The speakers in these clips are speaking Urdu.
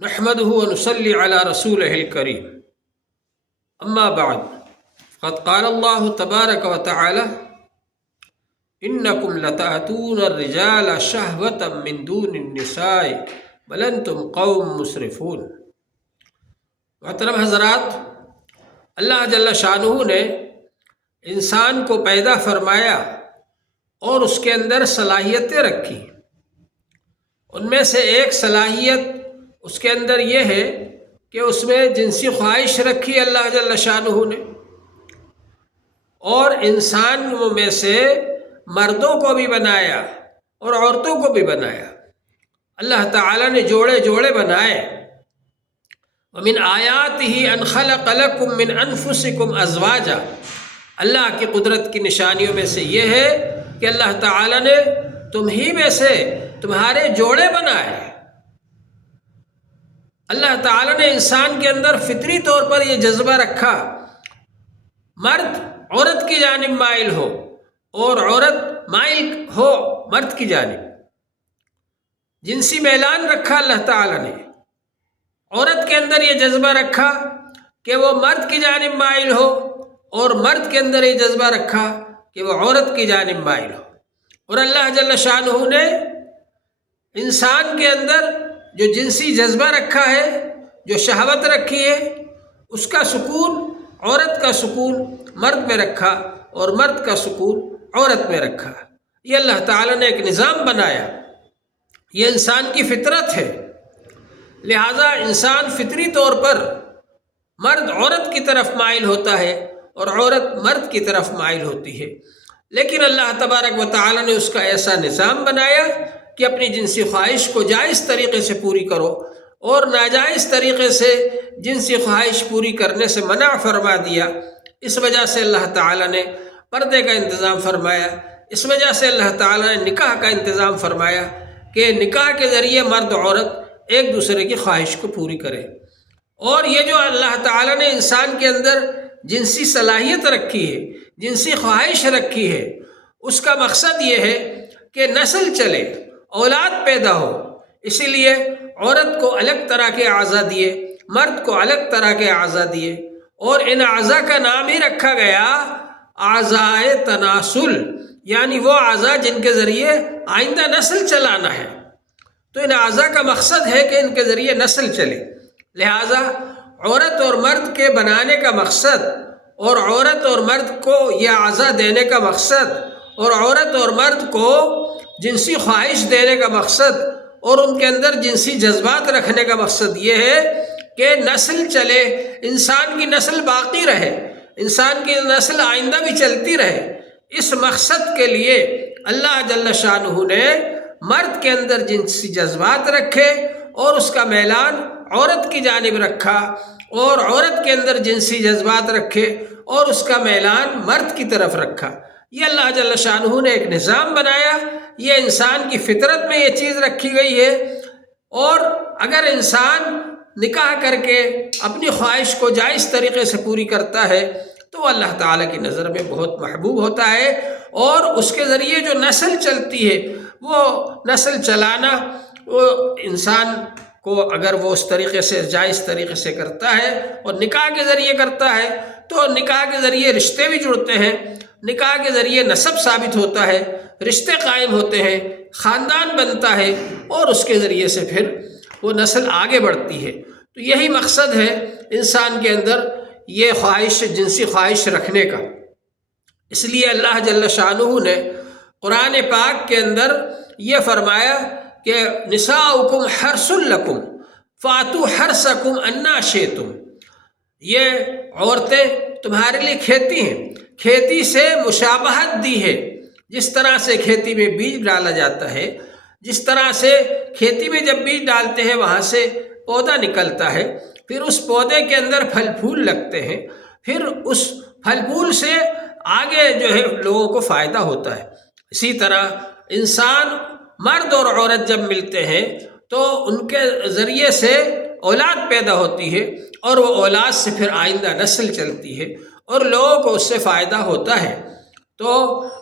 نحمده ونصلي على رسوله الكريم اما بعد قد قال الله تبارك وتعالى انکم لتأتون الرجال شہوة من دون النساء بل انتم قوم مسرفون۔ محترم حضرات، اللہ جل شانہ نے انسان کو پیدا فرمایا اور اس کے اندر صلاحیتیں رکھی۔ ان میں سے ایک صلاحیت اس کے اندر یہ ہے کہ اس میں جنسی خواہش رکھی اللہ جل شانہ نے، اور انسانوں میں سے مردوں کو بھی بنایا اور عورتوں کو بھی بنایا۔ اللہ تعالیٰ نے جوڑے جوڑے بنائے۔ ومن آیاتہ ان خلق لکم من انفسکم ازواجا، اللہ کی قدرت کی نشانیوں میں سے یہ ہے کہ اللہ تعالیٰ نے تمہیں میں سے تمہارے جوڑے بنائے۔ اللہ تعالیٰ نے انسان کے اندر فطری طور پر یہ جذبہ رکھا، مرد عورت کی جانب مائل ہو اور عورت مائل ہو مرد کی جانب۔ جنسی میلان رکھا اللہ تعالیٰ نے، عورت کے اندر یہ جذبہ رکھا کہ وہ مرد کی جانب مائل ہو، اور مرد کے اندر یہ جذبہ رکھا کہ وہ عورت کی جانب مائل ہو۔ اور اللہ جل شانہ نے انسان کے اندر جو جنسی جذبہ رکھا ہے، جو شہوت رکھی ہے، اس کا سکون، عورت کا سکون مرد میں رکھا اور مرد کا سکون عورت میں رکھا۔ یہ اللہ تعالیٰ نے ایک نظام بنایا، یہ انسان کی فطرت ہے۔ لہٰذا انسان فطری طور پر مرد عورت کی طرف مائل ہوتا ہے اور عورت مرد کی طرف مائل ہوتی ہے، لیکن اللہ تبارک و تعالیٰ نے اس کا ایسا نظام بنایا کہ اپنی جنسی خواہش کو جائز طریقے سے پوری کرو، اور ناجائز طریقے سے جنسی خواہش پوری کرنے سے منع فرما دیا۔ اس وجہ سے اللہ تعالیٰ نے پردے کا انتظام فرمایا، اس وجہ سے اللہ تعالیٰ نے نکاح کا انتظام فرمایا کہ نکاح کے ذریعے مرد عورت ایک دوسرے کی خواہش کو پوری کرے۔ اور یہ جو اللہ تعالیٰ نے انسان کے اندر جنسی صلاحیت رکھی ہے، جنسی خواہش رکھی ہے، اس کا مقصد یہ ہے کہ نسل چلے، اولاد پیدا ہو۔ اسی لیے عورت کو الگ طرح کے اعضاء دیے، مرد کو الگ طرح کے اعضاء دیے، اور ان اعضاء کا نام ہی رکھا گیا اعضائے تناسل، یعنی وہ اعضاء جن کے ذریعے آئندہ نسل چلانا ہے۔ تو ان اعضاء کا مقصد ہے کہ ان کے ذریعے نسل چلے۔ لہٰذا عورت اور مرد کے بنانے کا مقصد، اور عورت اور مرد کو یہ اعضاء دینے کا مقصد، اور عورت اور مرد کو جنسی خواہش دینے کا مقصد، اور ان کے اندر جنسی جذبات رکھنے کا مقصد یہ ہے کہ نسل چلے، انسان کی نسل باقی رہے، انسان کی نسل آئندہ بھی چلتی رہے۔ اس مقصد کے لیے اللہ جل شانہ نے مرد کے اندر جنسی جذبات رکھے اور اس کا میلان عورت کی جانب رکھا، اور عورت کے اندر جنسی جذبات رکھے اور اس کا میلان مرد کی طرف رکھا۔ یہ اللہ جل شانہ نے ایک نظام بنایا، یہ انسان کی فطرت میں یہ چیز رکھی گئی ہے۔ اور اگر انسان نکاح کر کے اپنی خواہش کو جائز طریقے سے پوری کرتا ہے تو اللہ تعالیٰ کی نظر میں بہت محبوب ہوتا ہے، اور اس کے ذریعے جو نسل چلتی ہے، وہ نسل چلانا، وہ انسان کو اگر وہ اس طریقے سے جائز طریقے سے کرتا ہے اور نکاح کے ذریعے کرتا ہے تو نکاح کے ذریعے رشتے بھی جڑتے ہیں، نکاح کے ذریعے نسب ثابت ہوتا ہے، رشتے قائم ہوتے ہیں، خاندان بنتا ہے، اور اس کے ذریعے سے پھر وہ نسل آگے بڑھتی ہے۔ تو یہی مقصد ہے انسان کے اندر یہ خواہش، جنسی خواہش رکھنے کا۔ اس لیے اللہ جل شانہ نے قرآن پاک کے اندر یہ فرمایا کہ نساؤکم حرث لکم فاتوا حرثکم انا شئتم، یہ عورتیں تمہارے لیے کھیتی ہیں، کھیتی سے مشابہت دی ہے۔ جس طرح سے کھیتی میں بیج ڈالا جاتا ہے، جس طرح سے کھیتی میں جب بیج ڈالتے ہیں وہاں سے پودا نکلتا ہے، پھر اس پودے کے اندر پھل پھول لگتے ہیں، پھر اس پھل پھول سے آگے جو ہے لوگوں کو فائدہ ہوتا ہے۔ اسی طرح انسان، مرد اور عورت جب ملتے ہیں تو ان کے ذریعے سے اولاد پیدا ہوتی ہے، اور وہ اولاد سے پھر آئندہ نسل چلتی ہے اور لوگوں کو اس سے فائدہ ہوتا ہے۔ تو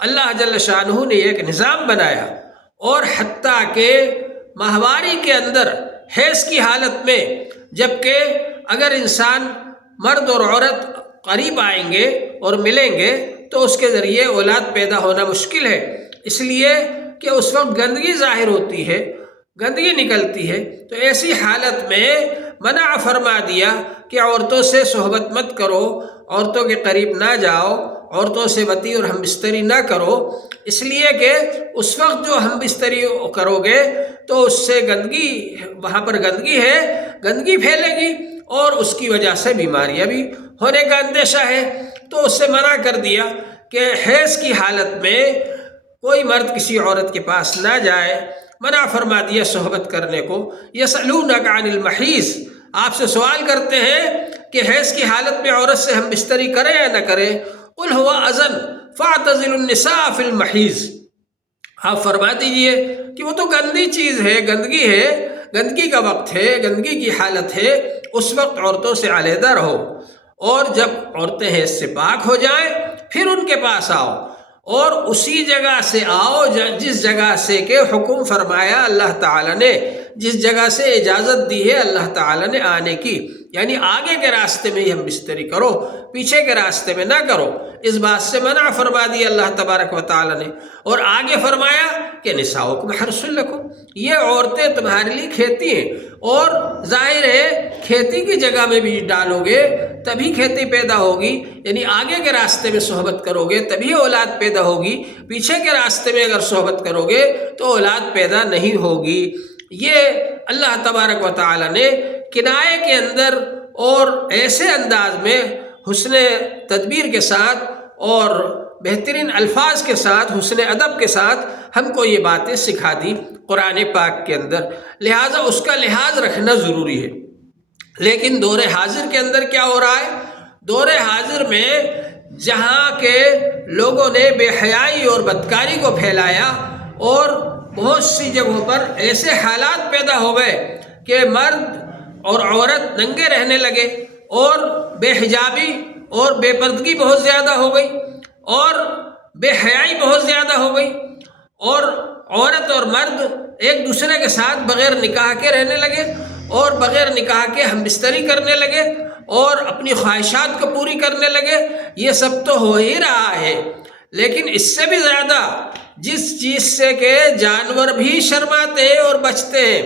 اللہ جل شانہ نے ایک نظام بنایا، اور حتیٰ کہ ماہواری کے اندر حیض کی حالت میں، جبکہ اگر انسان مرد اور عورت قریب آئیں گے اور ملیں گے تو اس کے ذریعے اولاد پیدا ہونا مشکل ہے، اس لیے کہ اس وقت گندگی ظاہر ہوتی ہے، گندگی نکلتی ہے۔ تو ایسی حالت میں منع فرما دیا کہ عورتوں سے صحبت مت کرو، عورتوں کے قریب نہ جاؤ، عورتوں سے وطی اور ہم بستری نہ کرو، اس لیے کہ اس وقت جو ہم بستری کرو گے تو اس سے گندگی، وہاں پر گندگی ہے، گندگی پھیلے گی اور اس کی وجہ سے بیماریاں بھی ہونے کا اندیشہ ہے۔ تو اس سے منع کر دیا کہ حیض کی حالت میں کوئی مرد کسی عورت کے پاس نہ جائے، منع فرما دیا صحبت کرنے کو۔ یسألونک عن المحیض، آپ سے سوال کرتے ہیں کہ حیض کی حالت میں عورت سے ہم بستری کریں یا نہ کریں، قل هو اذن فاعتزلوا النساء فی المحیض، آپ فرما دیجئے کہ وہ تو گندی چیز ہے، گندگی ہے، گندگی کا وقت ہے، گندگی کی حالت ہے، اس وقت عورتوں سے علیحدہ رہو، اور جب عورتیں حیض سے پاک ہو جائیں پھر ان کے پاس آؤ، اور اسی جگہ سے آؤ جس جگہ سے کہ حکم فرمایا اللہ تعالیٰ نے، جس جگہ سے اجازت دی ہے اللہ تعالیٰ نے آنے کی، یعنی آگے کے راستے میں ہی ہم بستری کرو، پیچھے کے راستے میں نہ کرو۔ اس بات سے منع فرما دی اللہ تبارک و تعالیٰ نے، اور آگے فرمایا کہ نساؤکم حرث لکم، یہ عورتیں تمہارے لیے کھیتی ہیں، اور ظاہر ہے کھیتی کی جگہ میں بھی ڈالو گے تبھی کھیتی پیدا ہوگی، یعنی آگے کے راستے میں صحبت کرو گے تبھی اولاد پیدا ہوگی، پیچھے کے راستے میں اگر صحبت کرو گے تو اولاد پیدا نہیں ہوگی۔ یہ اللہ تبارک و تعالیٰ نے کنائے کے اندر اور ایسے انداز میں حسن تدبیر کے ساتھ اور بہترین الفاظ کے ساتھ، حسن ادب کے ساتھ ہم کو یہ باتیں سکھا دی قرآن پاک کے اندر، لہٰذا اس کا لحاظ رکھنا ضروری ہے۔ لیکن دور حاضر کے اندر کیا ہو رہا ہے؟ دور حاضر میں جہاں کے لوگوں نے بے حیائی اور بدکاری کو پھیلایا، اور بہت سی جگہوں پر ایسے حالات پیدا ہو گئے کہ مرد اور عورت ننگے رہنے لگے، اور بے حجابی اور بے پردگی بہت زیادہ ہو گئی، اور بے حیائی بہت زیادہ ہو گئی، اور عورت اور مرد ایک دوسرے کے ساتھ بغیر نکاح کے رہنے لگے، اور بغیر نکاح کے ہم بستری کرنے لگے، اور اپنی خواہشات کو پوری کرنے لگے۔ یہ سب تو ہو ہی رہا ہے، لیکن اس سے بھی زیادہ جس چیز سے کہ جانور بھی شرماتے ہیں اور بچتے ہیں،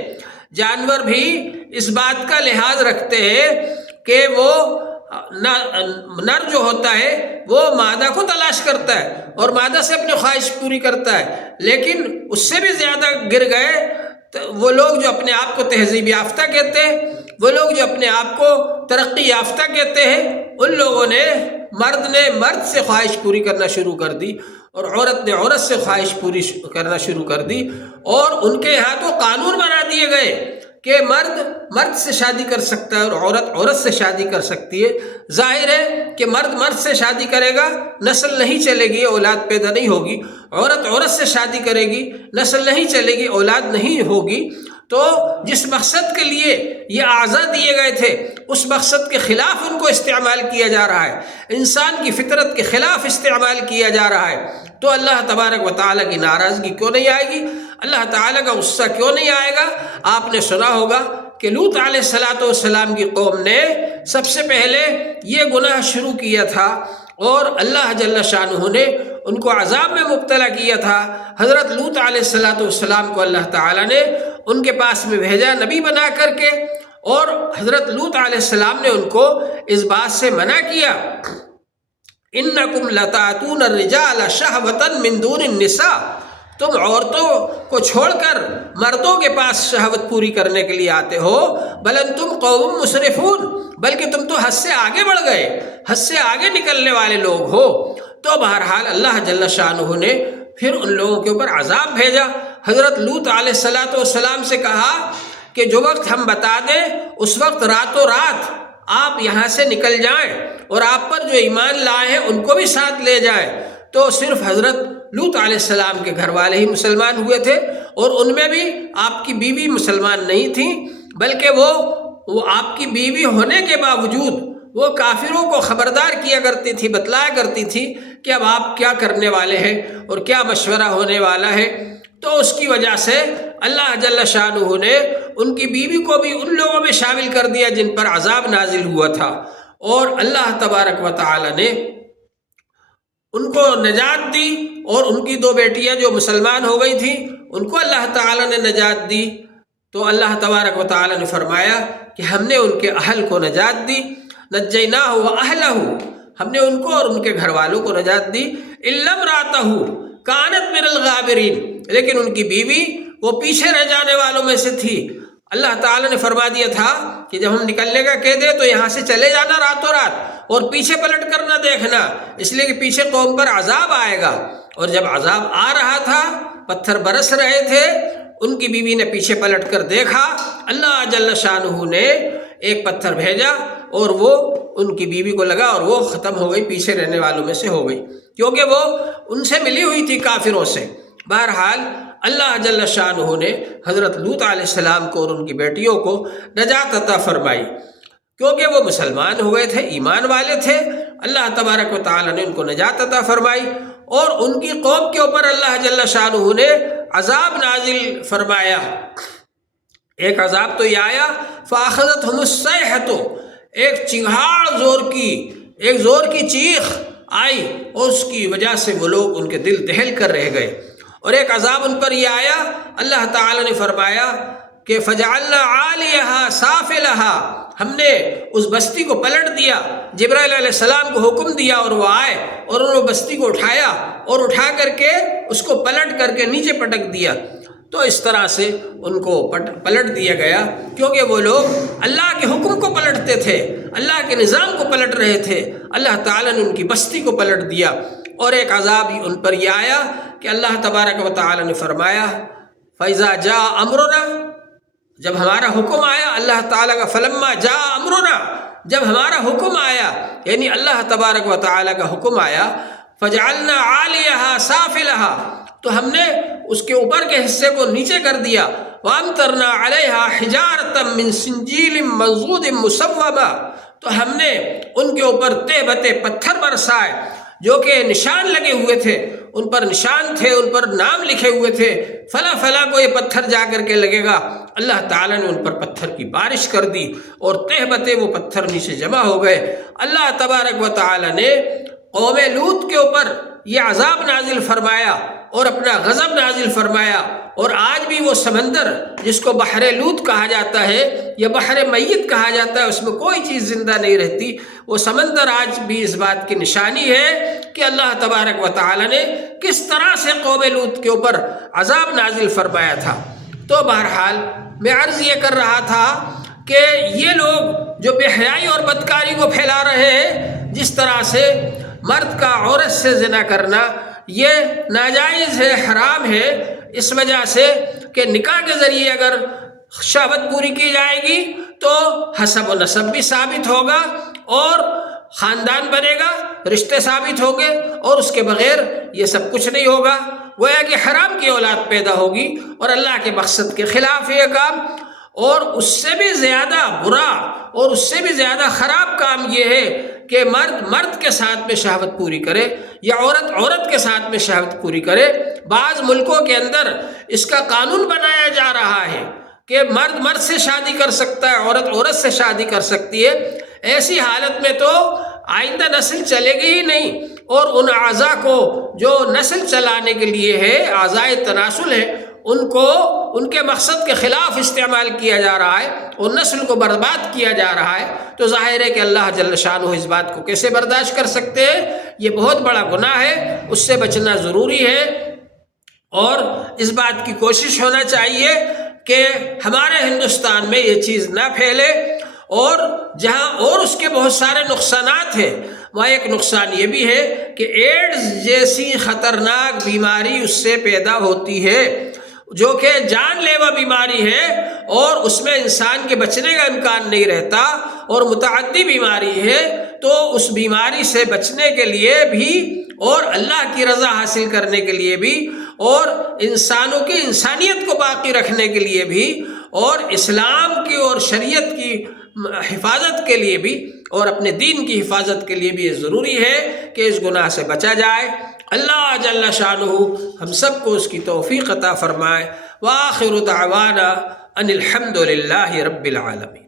جانور بھی اس بات کا لحاظ رکھتے ہیں کہ وہ نر جو ہوتا ہے وہ مادہ کو تلاش کرتا ہے اور مادہ سے اپنی خواہش پوری کرتا ہے، لیکن اس سے بھی زیادہ گر گئے وہ لوگ جو اپنے آپ کو تہذیب یافتہ کہتے ہیں، وہ لوگ جو اپنے آپ کو ترقی یافتہ کہتے ہیں، ان لوگوں نے، مرد نے مرد سے خواہش پوری کرنا شروع کر دی، اور عورت نے عورت سے خواہش پوری کرنا شروع کر دی، اور ان کے یہاں تو قانون بنا دیے گئے کہ مرد مرد سے شادی کر سکتا ہے اور عورت عورت سے شادی کر سکتی ہے۔ ظاہر ہے کہ مرد مرد سے شادی کرے گا نسل نہیں چلے گی، اولاد پیدا نہیں ہوگی، عورت عورت سے شادی کرے گی نسل نہیں چلے گی، اولاد نہیں ہوگی۔ تو جس مقصد کے لیے یہ اعضاء دیے گئے تھے اس مقصد کے خلاف ان کو استعمال کیا جا رہا ہے، انسان کی فطرت کے خلاف استعمال کیا جا رہا ہے، تو اللہ تبارک و تعالیٰ کی ناراضگی کیوں نہیں آئے گی؟ اللہ تعالیٰ کا غصہ کیوں نہیں آئے گا؟ آپ نے سنا ہوگا کہ لوط علیہ السلام کی قوم نے سب سے پہلے یہ گناہ شروع کیا تھا، اور اللہ جل شانہ نے ان کو عذاب میں مبتلا کیا تھا۔ حضرت لوط علیہ السلام کو اللہ تعالیٰ نے ان کے پاس میں بھیجا نبی بنا کر کے، اور حضرت لوط علیہ السلام نے ان کو اس بات سے منع کیا، انکم لتاتون الرجال شہوۃ من دون النساء، تم عورتوں کو چھوڑ کر مردوں کے پاس شہوت پوری کرنے کے لیے آتے ہو، بل انتم قوم مسرفون، بلکہ تم تو حد سے آگے بڑھ گئے، حد سے آگے نکلنے والے لوگ ہو۔ تو بہرحال اللہ جل شانہ نے پھر ان لوگوں کے اوپر عذاب بھیجا۔ حضرت لوط علیہ السلام سے کہا کہ جو وقت ہم بتا دیں اس وقت راتوں رات آپ یہاں سے نکل جائیں، اور آپ پر جو ایمان لائے ہیں ان کو بھی ساتھ لے جائیں۔ تو صرف حضرت لوط علیہ السلام کے گھر والے ہی مسلمان ہوئے تھے، اور ان میں بھی آپ کی بیوی مسلمان نہیں تھیں، بلکہ وہ آپ کی بیوی ہونے کے باوجود وہ کافروں کو خبردار کیا کرتی تھی، بتلایا کرتی تھی کہ اب آپ کیا کرنے والے ہیں اور کیا مشورہ ہونے والا ہے۔ تو اس کی وجہ سے اللہ جل شانہ نے ان کی بیوی کو بھی ان لوگوں میں شامل کر دیا جن پر عذاب نازل ہوا تھا، اور اللہ تبارک و تعالی نے ان کو نجات دی، اور ان کی 2 بیٹیاں جو مسلمان ہو گئی تھیں ان کو اللہ تعالی نے نجات دی۔ تو اللہ تبارک و تعالی نے فرمایا کہ ہم نے ان کے اہل کو نجات دی، نجیناہ واہلہ، ہم نے ان کو اور ان کے گھر والوں کو نجات دی، الا امرأتہ کانت من الغابرین، لیکن ان کی بیوی وہ پیچھے رہ جانے والوں میں سے تھی۔ اللہ تعالیٰ نے فرما دیا تھا کہ جب ہم نکلنے کا کہہ دیں تو یہاں سے چلے جانا راتوں رات، اور پیچھے پلٹ کر نہ دیکھنا، اس لیے کہ پیچھے قوم پر عذاب آئے گا۔ اور جب عذاب آ رہا تھا، پتھر برس رہے تھے، ان کی بیوی نے پیچھے پلٹ کر دیکھا، اللہ جل شانہ نے ایک پتھر بھیجا اور وہ ان کی بیوی کو لگا اور وہ ختم ہو گئی، پیچھے رہنے والوں میں سے ہو گئی، کیونکہ وہ ان سے ملی ہوئی تھی کافروں سے۔ بہرحال اللہ جل شانہ نے حضرت لوط علیہ السلام کو اور ان کی بیٹیوں کو نجات عطا فرمائی، کیونکہ وہ مسلمان ہوئے تھے، ایمان والے تھے۔ اللہ تبارک و تعالی نے ان کو نجات عطا فرمائی، اور ان کی قوم کے اوپر اللہ جل شانہ نے عذاب نازل فرمایا۔ ایک عذاب تو یہ آیا فاخذتہم الصیحۃ، ایک چنگھاڑ ایک زور کی چیخ آئی، اور اس کی وجہ سے وہ لوگ ان کے دل دہل کر رہ گئے۔ اور ایک عذاب ان پر یہ آیا، اللہ تعالی نے فرمایا کہ فجعلنا عالیہا سافلہا، ہم نے اس بستی کو پلٹ دیا، جبرائیل علیہ السلام کو حکم دیا اور وہ آئے اور انہوں نے بستی کو اٹھایا اور اٹھا کر کے اس کو پلٹ کر کے نیچے پٹک دیا۔ تو اس طرح سے ان کو پلٹ دیا گیا، کیونکہ وہ لوگ اللہ کے حکم کو پلٹتے تھے، اللہ کے نظام کو پلٹ رہے تھے، اللہ تعالیٰ نے ان کی بستی کو پلٹ دیا۔ اور ایک عذاب ان پر یہ آیا کہ اللہ تبارک و تعالیٰ نے فرمایا فَإِذَا جَاءَ أَمْرُنَا، جب ہمارا حکم آیا، اللہ تعالیٰ کا فَلَمَّا جَاءَ أَمْرُنَا، جب ہمارا حکم آیا، یعنی اللہ تبارک و تعالیٰ کا حکم آیا، فَجَعَلْنَا عَالِيَهَا سَافِلَهَا، تو ہم نے اس کے اوپر کے حصے کو نیچے کر دیا، وَأَمْطَرْنَا عَلَيْهَا حِجَارَةً مِّن سِجِّيلٍ مَّنضُودٍ مُّصَوَّمَةٍ، تو ہم نے ان کے اوپر تہ بتے پتھر برسائے جو کہ نشان لگے ہوئے تھے، ان پر نشان تھے، ان پر نام لکھے ہوئے تھے، فلاں فلاں کو یہ پتھر جا کر کے لگے گا۔ اللہ تعالیٰ نے ان پر پتھر کی بارش کر دی اور تہ بتے وہ پتھر نیچے جمع ہو گئے۔ اللہ تبارک و تعالیٰ نے قوم لوط کے اوپر یہ عذاب نازل فرمایا اور اپنا غضب نازل فرمایا، اور آج بھی وہ سمندر جس کو بحر لوط کہا جاتا ہے یا بحر میت کہا جاتا ہے، اس میں کوئی چیز زندہ نہیں رہتی، وہ سمندر آج بھی اس بات کی نشانی ہے کہ اللہ تبارک و تعالی نے کس طرح سے قوم لوط کے اوپر عذاب نازل فرمایا تھا۔ تو بہرحال میں عرض یہ کر رہا تھا کہ یہ لوگ جو بے حیائی اور بدکاری کو پھیلا رہے ہیں، جس طرح سے مرد کا عورت سے زنا کرنا یہ ناجائز ہے، حرام ہے، اس وجہ سے کہ نکاح کے ذریعے اگر شہوت پوری کی جائے گی تو حسب و نسب بھی ثابت ہوگا اور خاندان بنے گا، رشتے ثابت ہوں گے، اور اس کے بغیر یہ سب کچھ نہیں ہوگا، گویا کہ حرام کی اولاد پیدا ہوگی، اور اللہ کے مقصد کے خلاف یہ کام۔ اور اس سے بھی زیادہ برا اور اس سے بھی زیادہ خراب کام یہ ہے کہ مرد کے ساتھ میں شہوت پوری کرے یا عورت کے ساتھ میں شہوت پوری کرے۔ بعض ملکوں کے اندر اس کا قانون بنایا جا رہا ہے کہ مرد سے شادی کر سکتا ہے، عورت سے شادی کر سکتی ہے۔ ایسی حالت میں تو آئندہ نسل چلے گی ہی نہیں، اور ان اعضاء کو جو نسل چلانے کے لیے ہے، اعضائے تناسل ہے، ان کو ان کے مقصد کے خلاف استعمال کیا جا رہا ہے اور نسل کو برباد کیا جا رہا ہے، تو ظاہر ہے کہ اللہ جل شانہ اس بات کو کیسے برداشت کر سکتے ہیں؟ یہ بہت بڑا گناہ ہے، اس سے بچنا ضروری ہے، اور اس بات کی کوشش ہونا چاہیے کہ ہمارے ہندوستان میں یہ چیز نہ پھیلے، اور جہاں اور اس کے بہت سارے نقصانات ہیں، وہاں ایک نقصان یہ بھی ہے کہ ایڈز جیسی خطرناک بیماری اس سے پیدا ہوتی ہے، جو کہ جان لیوا بیماری ہے، اور اس میں انسان کے بچنے کا امکان نہیں رہتا، اور متعدی بیماری ہے۔ تو اس بیماری سے بچنے کے لیے بھی، اور اللہ کی رضا حاصل کرنے کے لیے بھی، اور انسانوں کی انسانیت کو باقی رکھنے کے لیے بھی، اور اسلام کی اور شریعت کی حفاظت کے لیے بھی، اور اپنے دین کی حفاظت کے لیے بھی یہ ضروری ہے کہ اس گناہ سے بچا جائے۔ اللہ جل شانہ ہم سب کو اس کی توفیق عطا فرمائے۔ وآخر دعوانا ان الحمد للہ رب العالمین.